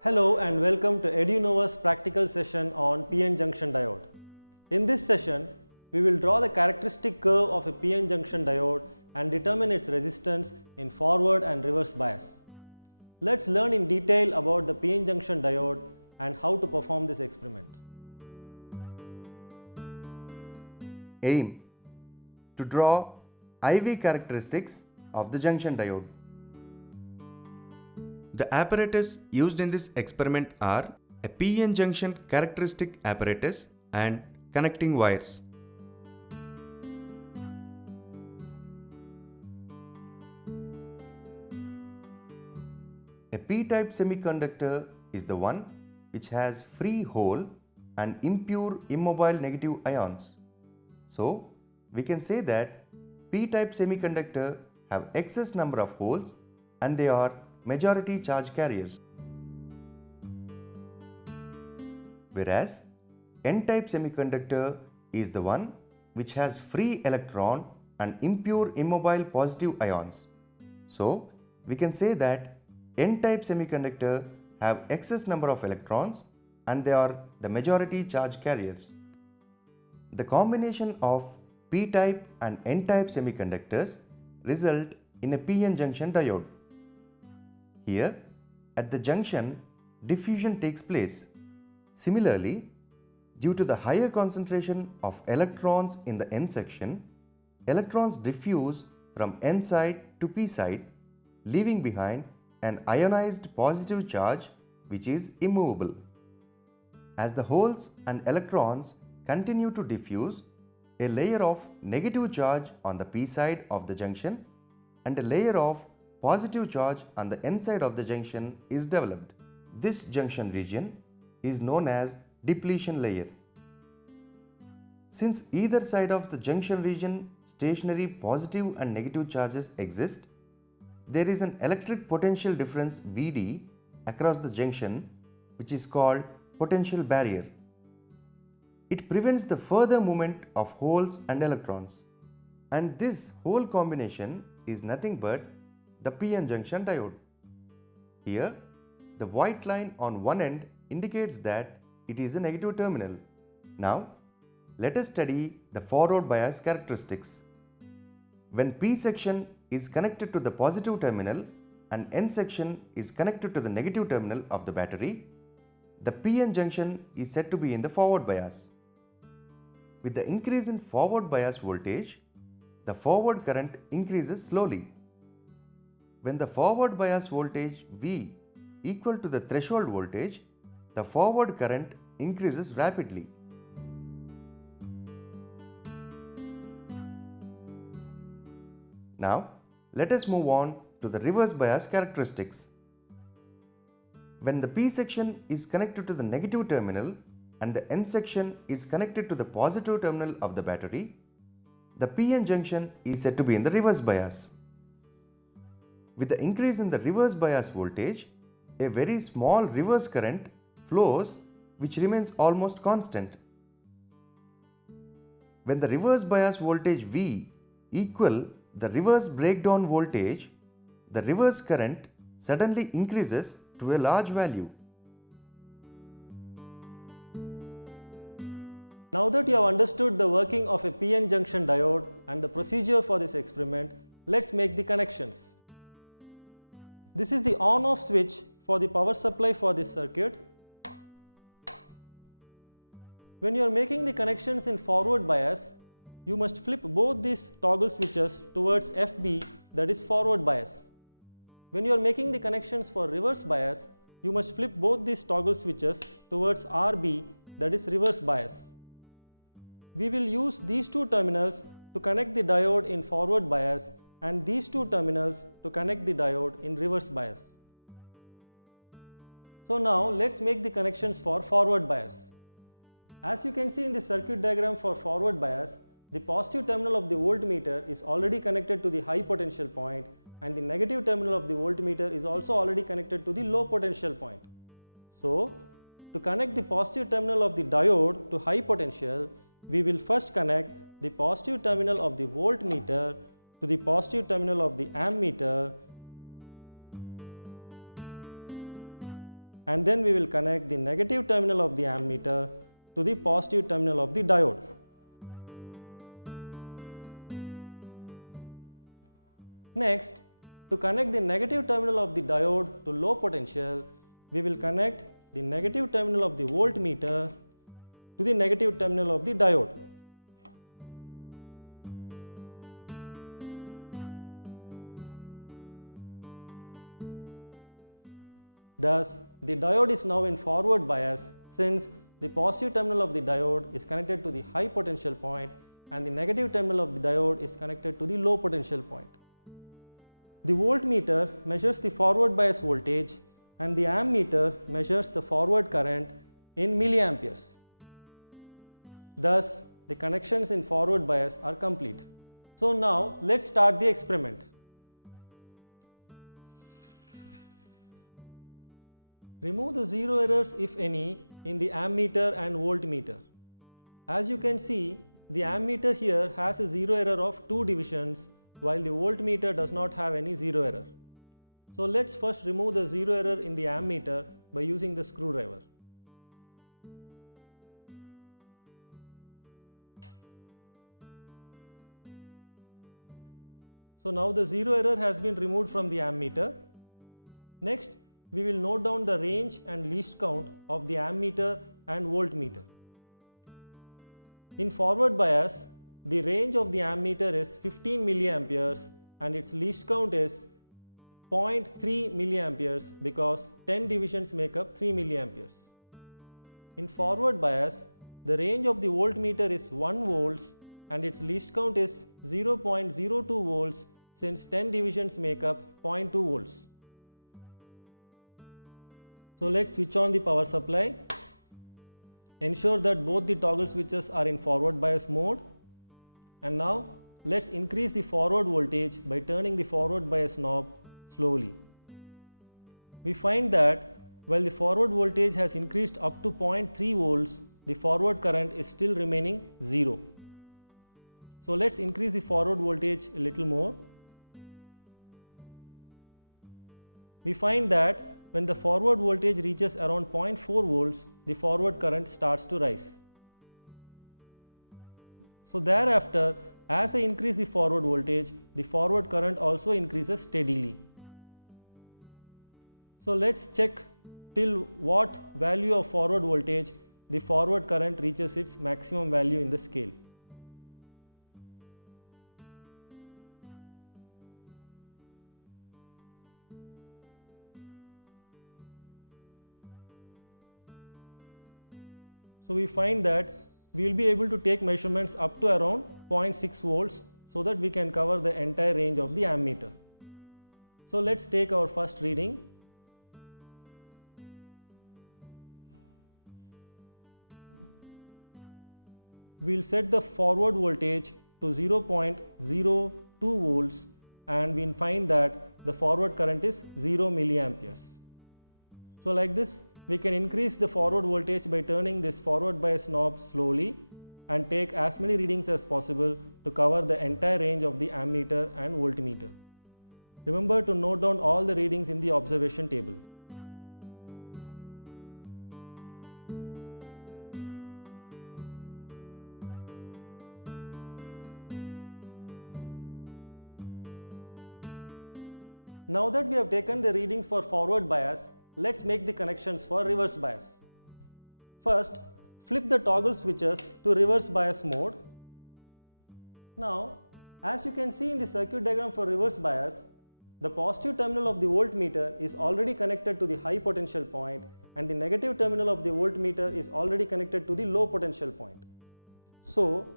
Hello and welcome to EduNova's practical session on PN junction diode. In this session, we will draw the characteristic curve of a PN junction diode and determine its resistance in forward and reverse bias. Let's learn in detail about the PN junction diode and how to perform this experiment. Aim: to draw IV characteristics of the junction diode. The apparatus used in this experiment are a PN junction characteristic apparatus and connecting wires. A P-type semiconductor is the one which has free hole and impure immobile negative ions. So, we can say that P-type semiconductor have excess number of holes and they are majority charge carriers. Whereas N-type semiconductor is the one which has free electron and impure immobile positive ions. So, we can say that N-type semiconductor have excess number of electrons and they are the majority charge carriers. The combination of P-type and N-type semiconductors result in a PN junction diode. Here, at the junction, diffusion takes place. Similarly, due to the higher concentration of electrons in the N section, electrons diffuse from N side to P side, leaving behind an ionized positive charge which is immovable. As the holes and electrons continue to diffuse, a layer of negative charge on the P side of the junction and a layer of positive charge on the N side of the junction is developed. This junction region is known as depletion layer. Since either side of the junction region stationary positive and negative charges exist, there is an electric potential difference Vd across the junction which is called potential barrier. It prevents the further movement of holes and electrons. And this whole combination is nothing but the PN junction diode. Here, the white line on one end indicates that it is a negative terminal. Now, let us study the forward bias characteristics. When P section is connected to the positive terminal and N section is connected to the negative terminal of the battery, the PN junction is said to be in the forward bias. With the increase in forward bias voltage, the forward current increases slowly. When the forward bias voltage V equal to the threshold voltage, the forward current increases rapidly. Now, let us move on to the reverse bias characteristics. When the P section is connected to the negative terminal and the N section is connected to the positive terminal of the battery, the PN junction is said to be in the reverse bias. With the increase in the reverse bias voltage, a very small reverse current flows which remains almost constant. When the reverse bias voltage V equal the reverse breakdown voltage, the reverse current suddenly increases to a large value. Now that you have understood the working of a PN junction diode and the procedure for this experiment, let's make the connections. This is the on-off switch for the power supply for this circuit. When you are making the connections in forward bias, you must flip both these toggle switches towards FB, that is forward bias. When you are making the connections for reverse bias, you must flip both these toggle switches towards RB, that is reverse bias. We will use these two terminals to connect the diode in forward bias and these two terminals to connect the diode in reverse bias. So now let's make the connections for forward bias. As you can see in the circuit diagram for forward bias, the positive terminal of the voltmeter is already connected to the high potential point and the negative terminal of the voltmeter is also already connected to the low potential point. So, to connect the positive terminal of the diode to high potential, we will first connect the positive terminal of the voltmeter to the positive terminal of the ammeter, and then we will connect the negative terminal of the ammeter to the positive terminal of the diode. Next, to connect the negative terminal of the diode to low potential, we will connect the negative terminal of the voltmeter to the negative terminal of the diode. Thus, the diode is now in forward bias since the positive terminal of the diode is connected to the high potential point and the negative terminal of the diode is connected to the low potential point. The voltmeter measures the forward bias voltage and the ammeter measures the forward current in milliamperes. Thus, the connections in forward bias are complete. So now let's start the experiment. Remove the zero errors, if any, in the ammeter and voltmeter. As you can see, the ammeter here has a zero error of 2 divisions while the voltmeter does not have any zero error. So let's first remove the zero error in the ammeter by using the screwdriver. So now the zero error has been removed from the ammeter. Next, we will note down the range and least count of the ammeter and voltmeter. In forward bias, the range of the ammeter is 15 milliamperes and its least count is 0.3 milliamperes because 10 divisions make up 3 milliamperes. In forward bias, the range of the voltmeter is 1 volts and its least count is 0.02 volts since 10 divisions make up 0.2 volts. So let's switch on the power supply. Ensure that both the toggle switches are in forward bias mode. And now let's increase the forward voltage by turning the forward bias knob slowly. We find that while the forward voltage has increased up to 0.3 volts, the forward current is still remaining 0. So let's increase the forward voltage a little more. We find that when the forward voltage reaches around 0.4 volts, the forward current starts to rise. So thereafter, as I increase the forward voltage, the forward current also increases steadily. So let's check till what value of forward voltage the forward current reaches its maximum value in the scale. So we find that we will be able to take measurements up to around 0.6 volts so that we can cover the entire range of the ammeter. So let's take our first reading. We will set the forward voltage to 0.02 volts and we find that the forward current is 0 milliamperes. So like this, we can increase the forward voltage by turning this forward bias knob slowly and take as many readings as possible to cover the entire range of the ammeter and voltmeter. Remember to note down all the readings in the observation table. Now that we have taken the readings for forward bias, let's make the connections for reverse bias. First, flip the toggle switches to reverse bias mode. Now, as you can see in the circuit diagram for reverse bias, the positive terminal of the voltmeter is already connected to the high potential point and the negative terminal of the voltmeter is already connected to the low potential point. So,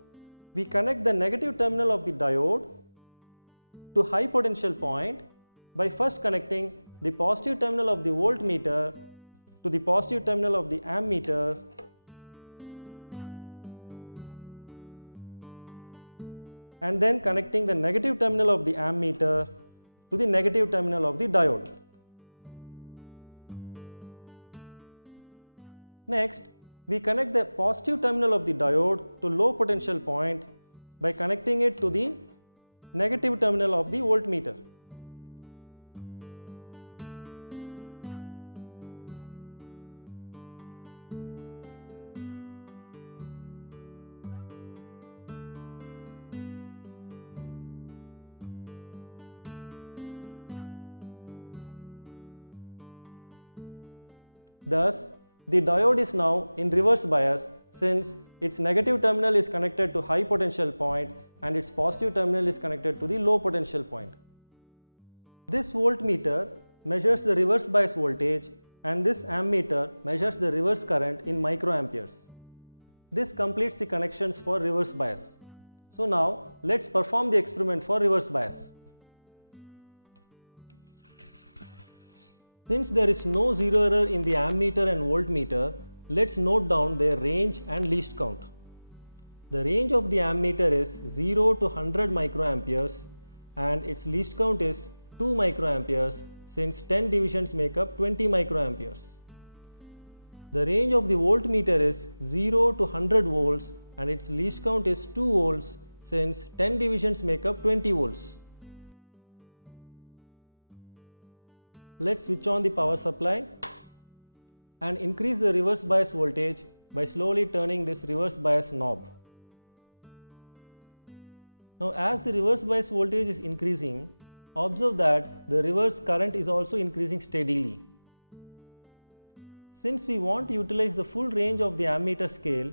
we connect the negative terminal of the diode to high potential point by first connecting the positive terminal of the voltmeter to the positive terminal of the ammeter and then connecting the negative terminal of the ammeter to the negative terminal of the diode. Next, we connect the positive terminal of the diode to low potential point by connecting it to the negative terminal of the voltmeter. Thus, the diode is now in reverse bias since its negative terminal is connected to high potential point and its positive terminal is connected to the low potential point. This voltmeter measures the reverse bias voltage and this ammeter measures the reverse current in microamperes. This completes the connections for reverse bias. So now let's perform the experiment for reverse bias. Since there is no zero error in the ammeter and voltmeter, let's note down their range and least count. The range of the ammeter is 0 to 100 microamperes and its least count is 2 microamperes since 10 divisions make up 20 microamperes. The range of the voltmeter is 0 to 100 volts and its least count is 2 volts since 10 divisions make up 20 volts. Let's switch on the power supply and increase the reverse bias voltage by slowly turning this reverse bias knob. Now as the reverse bias voltage is increasing, observe that the reverse current is also increasing steadily. Since we want to utilize the full range of the ammeter scale,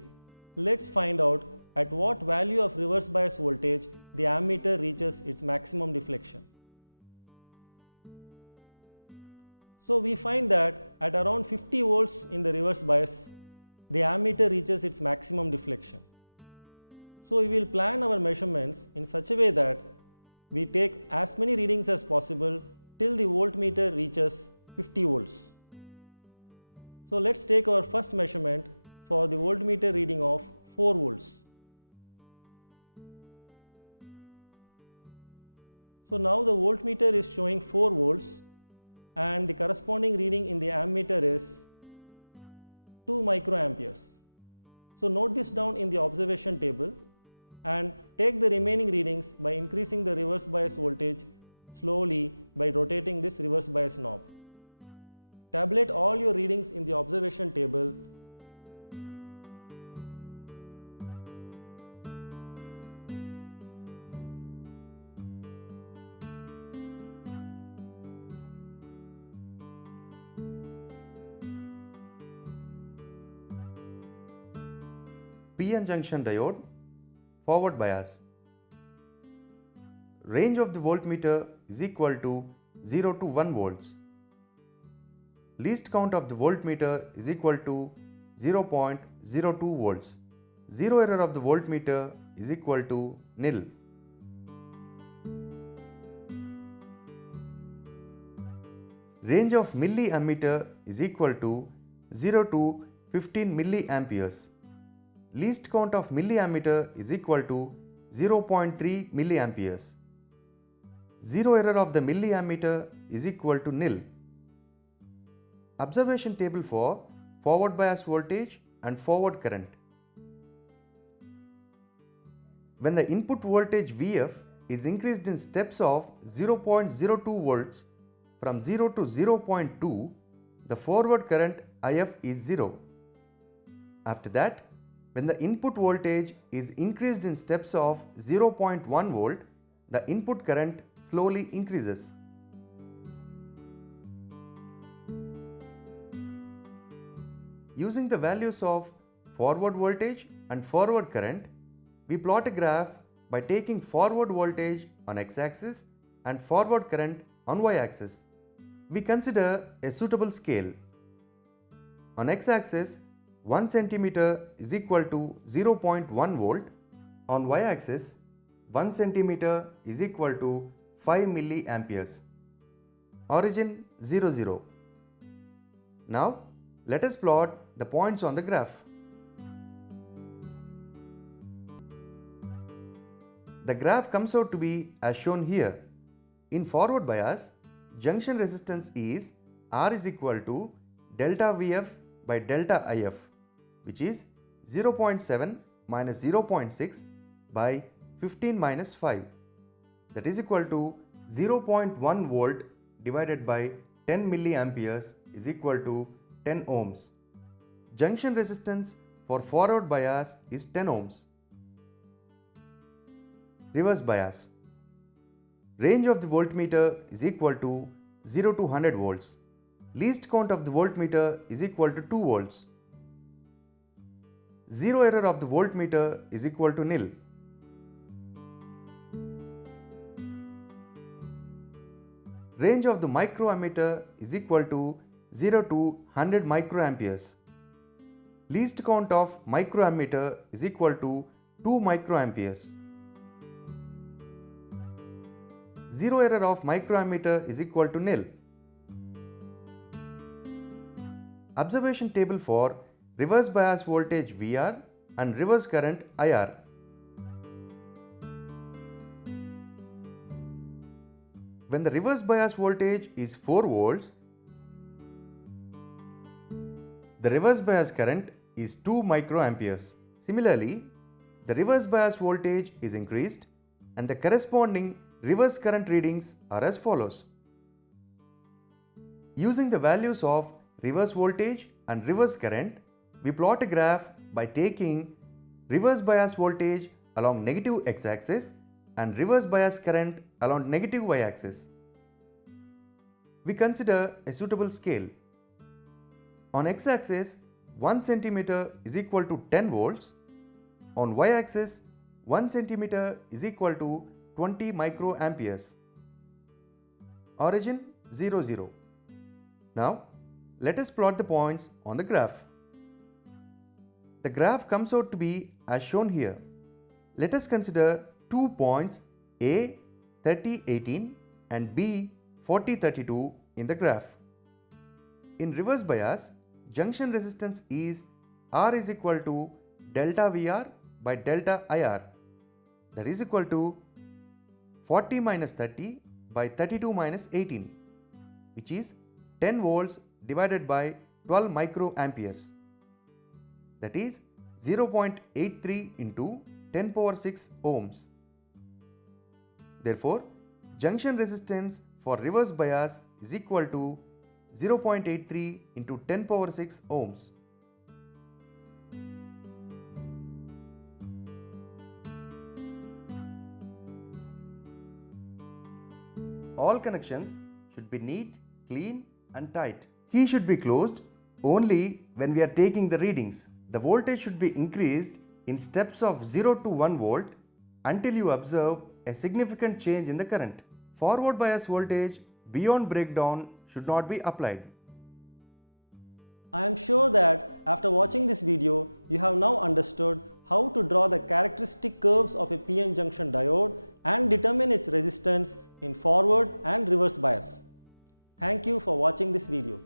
let's find out at what value of reverse bias voltage the ammeter reaches its maximum deflection. So we find that at around 50 volts in the reverse bias, the ammeter reaches its maximum deflection. So we will plan our measurements in such a way that we take as many readings as possible till the voltmeter reaches 50 volts. So let's take our first measurement for the voltmeter reading of 4 volts. So now the voltmeter is showing 4 volts and the corresponding reading in the ammeter is 2 microamperes. So note this down in the observation table and take the remaining readings by increasing the reverse bias voltage slowly by rotating this reverse bias knob. Tabulate all your readings in the observation table. PN junction diode, forward bias. Range of the voltmeter is equal to 0 to 1 volts. Least count of the voltmeter is equal to 0.02 volts. Zero error of the voltmeter is equal to nil. Range of milliammeter is equal to 0 to 15 milliamperes. Least count of milliammeter is equal to 0.3 milliamperes. Zero error of the milliammeter is equal to nil. Observation table for forward bias voltage and forward current. When the input voltage Vf is increased in steps of 0.02 volts from 0 to 0.2, the forward current If is 0. After that, when the input voltage is increased in steps of 0.1 volt, the input current slowly increases. Using the values of forward voltage and forward current, we plot a graph by taking forward voltage on x-axis and forward current on y-axis. We consider a suitable scale. On x-axis, 1 cm is equal to 0.1 volt. On y-axis, 1 cm is equal to 5 milliamperes. Origin 0, 0. Now, let us plot the points on the graph. The graph comes out to be as shown here. In forward bias, junction resistance is R is equal to delta Vf by delta If, which is 0.7 minus 0.6 by 15 minus 5. that is equal to 0.1 volt divided by 10 milliamperes is equal to 10 ohms. Junction resistance for forward bias is 10 ohms. Reverse bias. Range of the voltmeter is equal to 0 to 100 volts. Least count of the voltmeter is equal to 2 volts. Zero error of the voltmeter is equal to nil. Range of the microammeter is equal to 0 to 100 microamperes. Least count of microammeter is equal to 2 microamperes. Zero error of microammeter is equal to nil. Observation table for reverse bias voltage VR and reverse current IR. When the reverse bias voltage is 4 volts, the reverse bias current is 2 microamperes. Similarly, the reverse bias voltage is increased and the corresponding reverse current readings are as follows. Using the values of reverse voltage and reverse current, we plot a graph by taking reverse bias voltage along negative x-axis and reverse bias current along negative y-axis. We consider a suitable scale. On x-axis, 1 cm is equal to 10 volts. On y-axis, 1 cm is equal to 20 microamperes. Origin 0, 0. Now, let us plot the points on the graph. The graph comes out to be as shown here. Let us consider 2 points A 3018 and B 4032 in the graph. In reverse bias, junction resistance is R is equal to delta VR by delta IR, that is equal to 40 minus 30 by 32 minus 18, which is 10 volts divided by 12 microamperes, that is 0.83 into 10 power 6 ohms. Therefore, junction resistance for reverse bias is equal to 0.83 into 10 power 6 ohms. All connections should be neat, clean and tight. Key should be closed only when we are taking the readings. The voltage should be increased in steps of 0 to 1 volt until you observe a significant change in the current. Forward bias voltage beyond breakdown should not be applied. I am sure that after watching this video, you have now understood how to draw the characteristic curves of a PN junction diode and determine its resistance in forward and reverse bias. Thank you for watching this video.